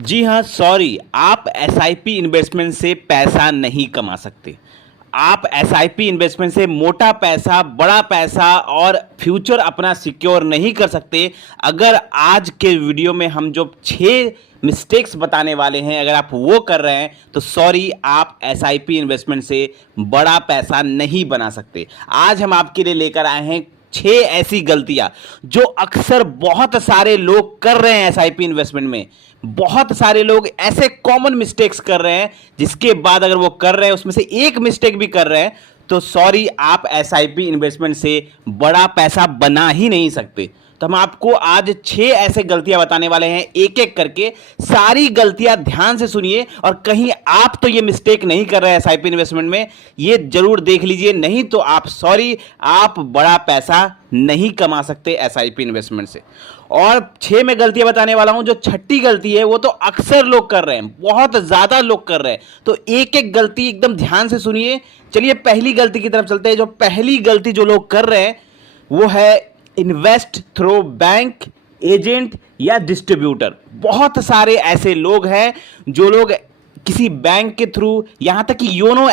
जी हाँ, सॉरी, आप SIP investment से पैसा नहीं कमा सकते। आप एसआईपी इन्वेस्टमेंट से मोटा पैसा, बड़ा पैसा और फ्यूचर अपना सिक्योर नहीं कर सकते। अगर आज के वीडियो में हम जो 6 मिस्टेक्स बताने वाले हैं, अगर आप वो कर रहे हैं तो सॉरी, आप एसआईपी इन्वेस्टमेंट से बड़ा पैसा नहीं बना सकते। आज हम आपके लिए लेकर आए हैं 6 ऐसी गलतियां जो अक्सर बहुत सारे लोग कर रहे हैं एसआईपी इन्वेस्टमेंट में। बहुत सारे लोग ऐसे कॉमन मिस्टेक्स कर रहे हैं जिसके बाद अगर वो कर रहे हैं उसमें से एक मिस्टेक भी कर रहे हैं तो सॉरी, आप एसआईपी इन्वेस्टमेंट से बड़ा पैसा बना ही नहीं सकते। तो हम आपको आज 6 ऐसे गलतियां बताने वाले हैं, एक एक करके। सारी गलतियां ध्यान से सुनिए और कहीं आप तो ये मिस्टेक नहीं कर रहे हैं एसआईपी इन्वेस्टमेंट में, ये जरूर देख लीजिए, नहीं तो आप सॉरी, आप बड़ा पैसा नहीं कमा सकते एसआईपी इन्वेस्टमेंट से। और 6 में गलतियां बताने वाला हूं। जो छठी गलती है वो तो अक्सर लोग कर रहे हैं, बहुत ज्यादा लोग कर रहे हैं, तो एक एक गलती एकदम ध्यान से सुनिए। चलिए पहली गलती की तरफ चलते हैं। जो पहली गलती जो लोग कर रहे हैं वो है इन्वेस्ट थ्रू बैंक, एजेंट या डिस्ट्रीब्यूटर। बहुत सारे ऐसे लोग हैं जो लोग किसी बैंक के थ्रू, यहां तक कि योनो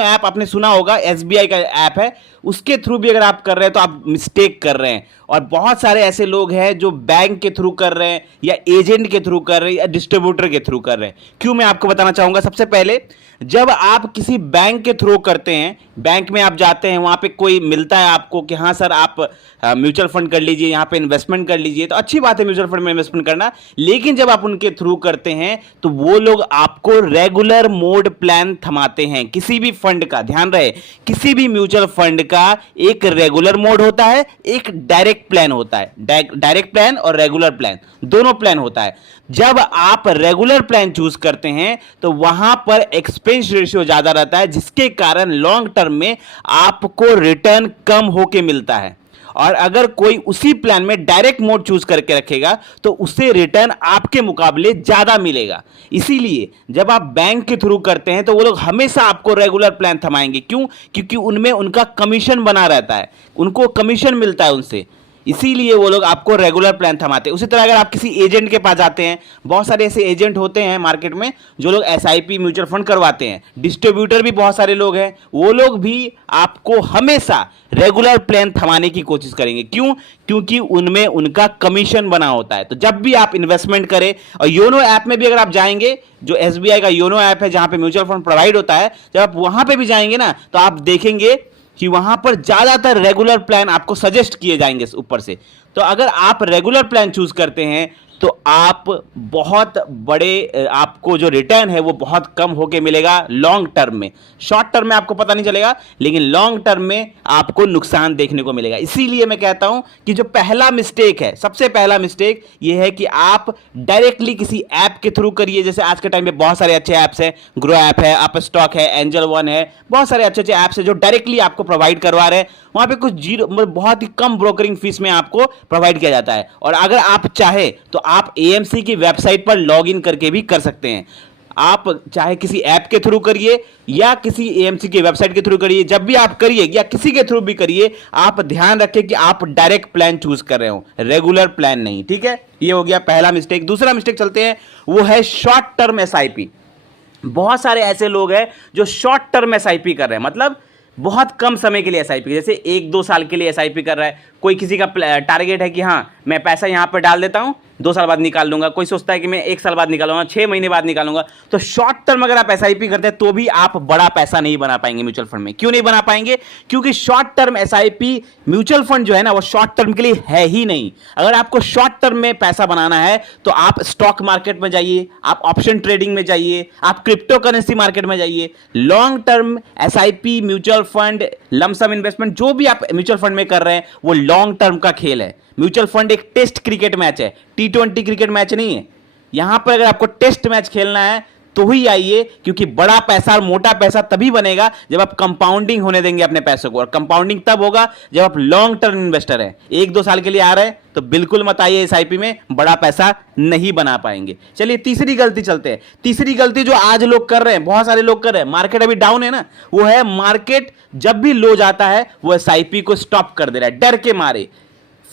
ऐप आपने सुना होगा, एसबीआई का ऐप है, उसके थ्रू भी अगर आप कर रहे हैं तो आप मिस्टेक कर रहे हैं। और बहुत सारे ऐसे लोग हैं जो बैंक के थ्रू कर रहे हैं या एजेंट के थ्रू कर रहे हैं या डिस्ट्रीब्यूटर के थ्रू कर रहे हैं। क्यों, मैं आपको बताना चाहूंगा। सबसे पहले, जब आप किसी बैंक के थ्रू करते हैं, बैंक में आप जाते हैं, वहां पे कोई मिलता है आपको कि हाँ सर, आप म्यूचुअल फंड कर लीजिए, यहाँ पे इन्वेस्टमेंट कर लीजिए, तो अच्छी बात है म्यूचुअल फंड में इन्वेस्टमेंट करना। लेकिन जब आप उनके थ्रू करते हैं तो वो लोग आपको रेगुलर मोड प्लान थमाते हैं। किसी भी फंड का ध्यान रहे, किसी भी म्यूचुअल फंड का एक रेगुलर मोड होता है, एक डायरेक्ट प्लान होता है। डायरेक्ट प्लान और रेगुलर प्लान, दोनों प्लान होता है। जब आप रेगुलर प्लान चूज करते हैं तो वहां पर एक्सपेंस रेशियो ज्यादा रहता है, जिसके कारण लॉन्ग टर्म में आपको रिटर्न कम होके मिलता है। और अगर कोई उसी प्लान में डायरेक्ट मोड चूज करके रखेगा तो उससे रिटर्न आपके मुकाबले ज्यादा मिलेगा। इसीलिए जब आप बैंक के थ्रू करते हैं तो वो लोग हमेशा आपको रेगुलर प्लान थमाएंगे। क्यों? क्योंकि उनमें उनका कमीशन बना रहता है, उनको कमीशन मिलता है उनसे, इसीलिए वो लोग आपको रेगुलर प्लान थमाते हैं। उसी तरह अगर आप किसी एजेंट के पास जाते हैं, बहुत सारे ऐसे एजेंट होते हैं मार्केट में जो लोग एसआईपी म्यूचुअल फंड करवाते हैं। डिस्ट्रीब्यूटर भी बहुत सारे लोग हैं, वो लोग भी आपको हमेशा रेगुलर प्लान थमाने की कोशिश करेंगे। क्यों? क्योंकि उनमें उनका कमीशन बना होता है। तो जब भी आप इन्वेस्टमेंट करें, और योनो ऐप में भी अगर आप जाएंगे, जो एसबीआई का योनो ऐप है जहां पे म्यूचुअल फंड प्रोवाइड होता है, जब आप वहां पे भी जाएंगे ना तो आप देखेंगे कि वहां पर ज्यादातर रेगुलर प्लान आपको सजेस्ट किए जाएंगे ऊपर से। तो अगर आप रेगुलर प्लान चूज करते हैं तो आप बहुत बड़े, आपको जो रिटर्न है वो बहुत कम होके मिलेगा लॉन्ग टर्म में। शॉर्ट टर्म में आपको पता नहीं चलेगा, लेकिन लॉन्ग टर्म में आपको नुकसान देखने को मिलेगा। इसीलिए मैं कहता हूं कि जो पहला मिस्टेक है, सबसे पहला मिस्टेक ये है कि आप डायरेक्टली किसी ऐप के थ्रू करिए। जैसे आज के टाइम पे बहुत सारे अच्छे ऐप्स हैं, ग्रो ऐप है, अप स्टॉक है, एंजल वन है, बहुत सारे अच्छे अच्छे ऐप्स हैं जो डायरेक्टली आपको प्रोवाइड करवा रहे हैं। वहां पे कुछ जीरो, बहुत ही कम ब्रोकरिंग फीस में आपको प्रोवाइड किया जाता है। और अगर आप चाहे तो आप एएमसी की वेबसाइट पर लॉग इन करके भी कर सकते हैं। आप चाहे किसी ऐप के थ्रू करिए या किसी एएमसी की वेबसाइट के थ्रू करिए, जब भी आप करिए या किसी के थ्रू भी करिए, आप ध्यान रखें कि आप डायरेक्ट प्लान चूज कर रहे हो, रेगुलर प्लान नहीं। ठीक है, ये हो गया पहला मिस्टेक। दूसरा मिस्टेक चलते हैं, वो है शॉर्ट टर्म एसआईपी। बहुत सारे ऐसे लोग हैं जो शॉर्ट टर्म एसआईपी कर रहे हैं, मतलब बहुत कम समय के लिए एसआईपी, जैसे 1-2 साल के लिए एसआईपी कर रहा है। कोई किसी का टारगेट है कि हाँ मैं पैसा यहाँ पर डाल देता हूँ, 2 साल बाद निकाल लूंगा। कोई सोचता है कि मैं 1 साल बाद निकालूंगा, 6 महीने बाद निकालूंगा। तो शॉर्ट टर्म अगर आप एसआईपी करते हैं तो भी आप बड़ा पैसा नहीं बना पाएंगे म्यूचुअल फंड में। क्यों नहीं बना पाएंगे? क्योंकि short term SIP mutual fund जो है ना, वो शॉर्ट टर्म के लिए है ही नहीं। अगर आपको शॉर्ट टर्म में पैसा बनाना है तो आप स्टॉक मार्केट में जाइए, आप ऑप्शन ट्रेडिंग में जाइए, आप क्रिप्टो करेंसी मार्केट में जाइए। Long term SIP, mutual fund, lump sum investment, जो भी आप म्यूचुअल फंड में कर रहे हैं वो लॉन्ग टर्म का खेल है। म्यूचुअल फंड एक टेस्ट क्रिकेट मैच है, T20 क्रिकेट मैच नहीं है। यहां पर अगर आपको टेस्ट मैच खेलना है तो ही आइए, क्योंकि बड़ा पैसा और मोटा पैसा तभी बनेगा जब आप कंपाउंडिंग होने देंगे अपने पैसों को। और कंपाउंडिंग तब होगा जब आप लॉन्ग टर्म इन्वेस्टर हैं। 1-2 साल के लिए आ रहे हैं तो बिल्कुल मत आइए एसआईपी में, बड़ा पैसा नहीं बना पाएंगे। चलिए तीसरी गलती चलते हैं। तीसरी गलती जो आज लोग कर रहे हैं, बहुत सारे लोग कर रहे हैं, मार्केट अभी डाउन है ना, वो है मार्केट जब भी लो जाता है वो एसआईपी को स्टॉप कर दे रहा है डर के मारे।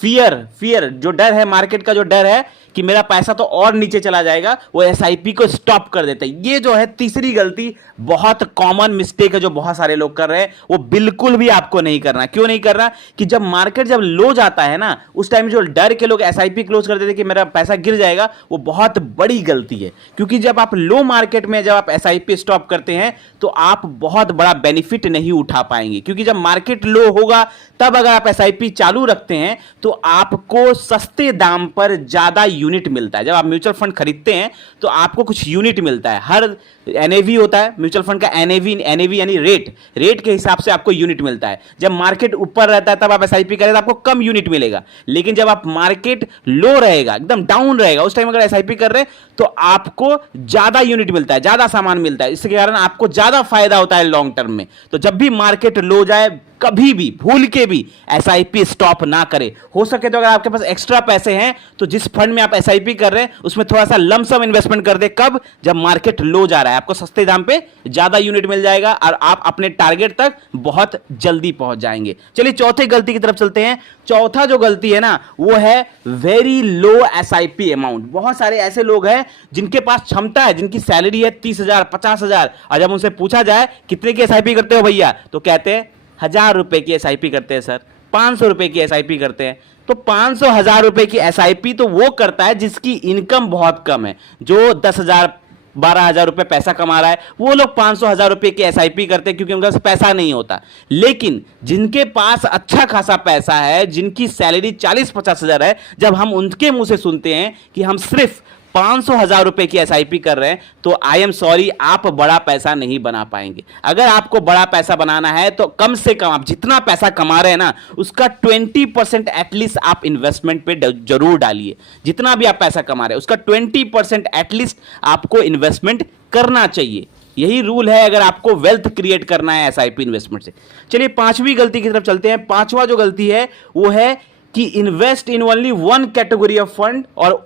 फियर जो डर है, मार्केट का जो डर है कि मेरा पैसा तो और नीचे चला जाएगा, वो एसआईपी को स्टॉप कर देता है। ये जो है तीसरी गलती, बहुत कॉमन मिस्टेक है जो बहुत सारे लोग कर रहे हैं, वो बिल्कुल भी आपको नहीं करना। क्यों नहीं करना? कि जब मार्केट जब लो जाता है ना, उस टाइम जो डर के लोग एसआईपी क्लोज कर देते कि मेरा पैसा गिर जाएगा, वो बहुत बड़ी गलती है। क्योंकि जब आप लो मार्केट में जब आप एसआईपी स्टॉप करते हैं तो आप बहुत बड़ा बेनिफिट नहीं उठा पाएंगे। क्योंकि जब मार्केट लो होगा तब अगर आप एसआईपी चालू रखते हैं तो आपको सस्ते दाम पर ज्यादा यूनिट मिलता है। जब आप म्यूचुअल फंड खरीदते हैं तो आपको कुछ यूनिट मिलता है। हर एनएवी होता है म्यूचुअल फंड का, एनएवी यानी रेट के हिसाब से आपको यूनिट मिलता है। जब मार्केट ऊपर रहता है तब आप एसआईपी करें तो आपको कम यूनिट मिलेगा। लेकिन जब आप मार्केट लो रहेगा, एकदम डाउन रहेगा, उस टाइम अगर एसआईपी कर रहे हैं तो आपको ज्यादा यूनिट मिलता है, ज्यादा सामान मिलता है। इसके कारण आपको ज्यादा फायदा होता है लॉन्ग टर्म में। तो जब भी मार्केट लो जाए, कभी भी भूल के भी एसआईपी स्टॉप ना करें। हो सके तो अगर आपके पास एक्स्ट्रा पैसे हैं तो जिस फंड में आप एसआईपी कर रहे हैं उसमें थोड़ा सा लमसम इन्वेस्टमेंट कर दे। कब? जब मार्केट लो जा रहा है, आपको सस्ते दाम पे ज्यादा यूनिट मिल जाएगा और आप अपने टारगेट तक बहुत जल्दी पहुंच जाएंगे। चलिए चौथे गलती की तरफ चलते हैं। चौथा जो गलती है ना, वो है वेरी लो एसआईपी अमाउंट। बहुत सारे ऐसे लोग हैं जिनके पास क्षमता है, जिनकी सैलरी है 30,000 50,000, और जब उनसे पूछा जाए कितने की एसआईपी करते हो भैया, तो कहते हैं 1,000 रुपए की एसआईपी करते हैं सर, 500 रुपए की एसआईपी करते हैं। तो 500 1000 रुपए की एसआईपी तो वो करता है जिसकी इनकम बहुत कम है। जो 10,000 12,000 रुपए पैसा कमा रहा है, वो लोग 500 1000 रुपए की एसआईपी करते हैं क्योंकि उनके पास पैसा नहीं होता। लेकिन जिनके पास अच्छा खासा पैसा है, जिनकी सैलरी 40-50 हजार है, जब हम उनके मुंह से सुनते हैं कि हम सिर्फ 500 1000 रुपए की एसआईपी कर रहे हैं, तो आई एम सॉरी, आप बड़ा पैसा नहीं बना पाएंगे। अगर आपको बड़ा पैसा बनाना है तो कम से कम आप जितना पैसा कमा रहे हैं ना, उसका 20% एटलीस्ट आप इन्वेस्टमेंट पे जरूर डालिए। जितना भी आप पैसा कमा रहे हैं उसका 20% एटलीस्ट आपको इन्वेस्टमेंट करना चाहिए। यही रूल है अगर आपको वेल्थ क्रिएट करना है एसआईपी इन्वेस्टमेंट से। चलिए पांचवी गलती की तरफ चलते हैं। पांचवा जो गलती है वो है कि invest in only one category of fund और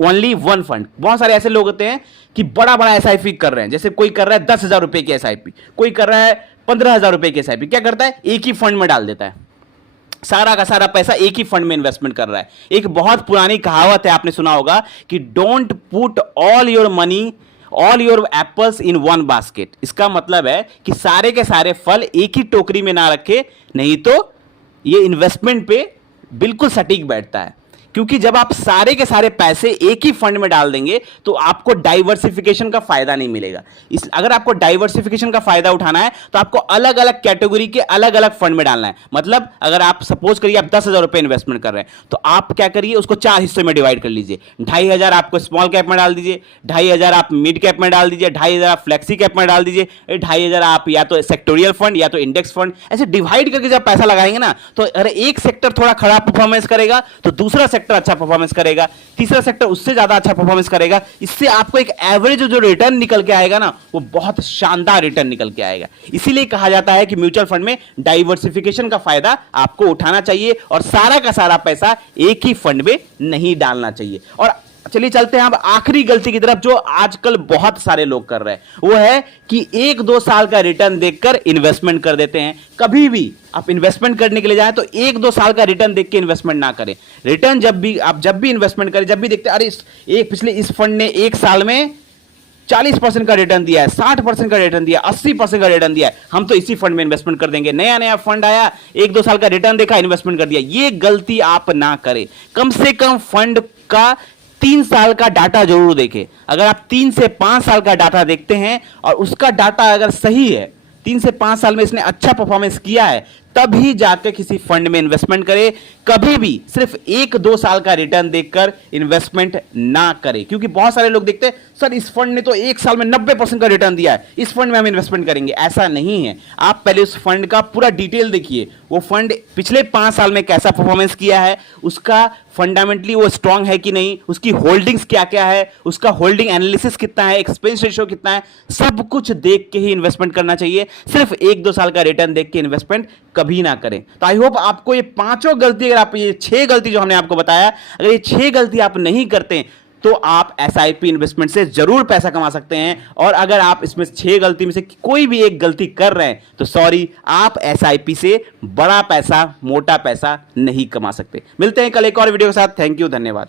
ओनली वन फंड। बहुत सारे ऐसे लोग होते हैं कि बड़ा बड़ा एसआईपी कर रहे हैं। जैसे कोई कर रहा है 10,000 रुपए की एसआईपी, कोई कर रहा है 15,000 रुपए की एसआईपी। क्या करता है? एक ही फंड में डाल देता है, सारा का सारा पैसा एक ही फंड में इन्वेस्टमेंट कर रहा है। एक बहुत पुरानी कहावत है, आपने सुना होगा कि don't put all your money, all your apples in one basket. इसका मतलब है कि सारे के सारे फल एक ही टोकरी में ना रखे, नहीं तो ये इन्वेस्टमेंट पे बिल्कुल सटीक बैठता है। क्योंकि जब आप सारे के सारे पैसे एक ही फंड में डाल देंगे तो आपको डाइवर्सिफिकेशन का फायदा नहीं मिलेगा। अगर आपको डाइवर्सिफिकेशन का फायदा उठाना है तो आपको अलग अलग कैटेगरी के अलग अलग फंड में डालना है। मतलब अगर आप सपोज करिए आप 10,000 रुपए इन्वेस्टमेंट कर रहे हैं तो आप क्या करिए, उसको 4 हिस्से में डिवाइड कर लीजिए। 2,500 आपको स्मॉल कैप में डाल दीजिए, 2,500 आप मिड कैप में डाल दीजिए, 2,500 आप फ्लेक्सी कैप में डाल दीजिए, 2,500 आप या तो सेक्टोरियल फंड या तो इंडेक्स फंड। ऐसे डिवाइड करके जब पैसा लगाएंगे ना, तो अगर एक सेक्टर थोड़ा खराब परफॉर्मेंस करेगा तो दूसरा सेक्टर अच्छा परफॉर्मेंस करेगा, तीसरा सेक्टर उससे ज्यादा अच्छा परफॉर्मेंस करेगा। इससे आपको एक एवरेज जो रिटर्न निकल के आएगा ना, वो बहुत शानदार रिटर्न निकल के आएगा। इसीलिए कहा जाता है कि म्यूचुअल फंड में डाइवर्सिफिकेशन का फायदा आपको उठाना चाहिए और सारा का सारा पैसा एक ही फंड में नहीं डालना चाहिए। और चलिए चलते हैं अब आखिरी गलती की तरफ जो आजकल बहुत सारे लोग कर रहे हैं, वो है कि 1-2 साल का रिटर्न देखकर इन्वेस्टमेंट कर देते हैं। कभी भी आप इन्वेस्टमेंट करने के लिए जाएं तो 1-2 साल का रिटर्न देख के इन्वेस्टमेंट ना करें। रिटर्न जब भी इन्वेस्टमेंट करें, जब भी देखते हैं अरे पिछले इस फंड ने 1 साल में 40% का रिटर्न दिया है, 60% का रिटर्न दिया, 80% का रिटर्न दिया है, हम तो इसी फंड में इन्वेस्टमेंट कर देंगे। नया नया फंड आया, 1-2 साल का रिटर्न देखा, इन्वेस्टमेंट कर दिया। ये गलती आप ना करें। कम से कम फंड का 3 साल का डाटा जरूर देखें। अगर आप 3 से 5 साल का डाटा देखते हैं और उसका डाटा अगर सही है, 3 से 5 साल में इसने अच्छा परफॉर्मेंस किया है, तभी जाकर किसी फंड में इन्वेस्टमेंट करें। कभी भी सिर्फ 1-2 साल का रिटर्न देखकर इन्वेस्टमेंट ना करें। क्योंकि बहुत सारे लोग देखते हैं सर इस फंड ने तो 1 साल में 90% का रिटर्न दिया है, इस फंड में हम इन्वेस्टमेंट करेंगे। ऐसा नहीं है। आप पहले उस फंड का पूरा डिटेल देखिए, वो फंड पिछले 5 साल में कैसा परफॉर्मेंस किया है, उसका फंडामेंटली वो स्ट्रांग है कि नहीं, उसकी होल्डिंग्स क्या क्या है, उसका होल्डिंग एनालिसिस कितना है, एक्सपेंस रेशियो कितना है, सब कुछ देख के ही इन्वेस्टमेंट करना चाहिए। सिर्फ 1-2 साल का रिटर्न देख के इन्वेस्टमेंट कभी ना करें। तो आई होप आपको ये 5 गलती, अगर आप ये 6 गलती जो हमने आपको बताया, अगर ये 6 गलती आप नहीं करते तो आप एसआईपी इन्वेस्टमेंट से जरूर पैसा कमा सकते हैं। और अगर आप इसमें 6 गलती में से कोई भी एक गलती कर रहे हैं तो सॉरी, आप एसआईपी से बड़ा पैसा, मोटा पैसा नहीं कमा सकते। मिलते हैं कल एक और वीडियो के साथ। थैंक यू, धन्यवाद।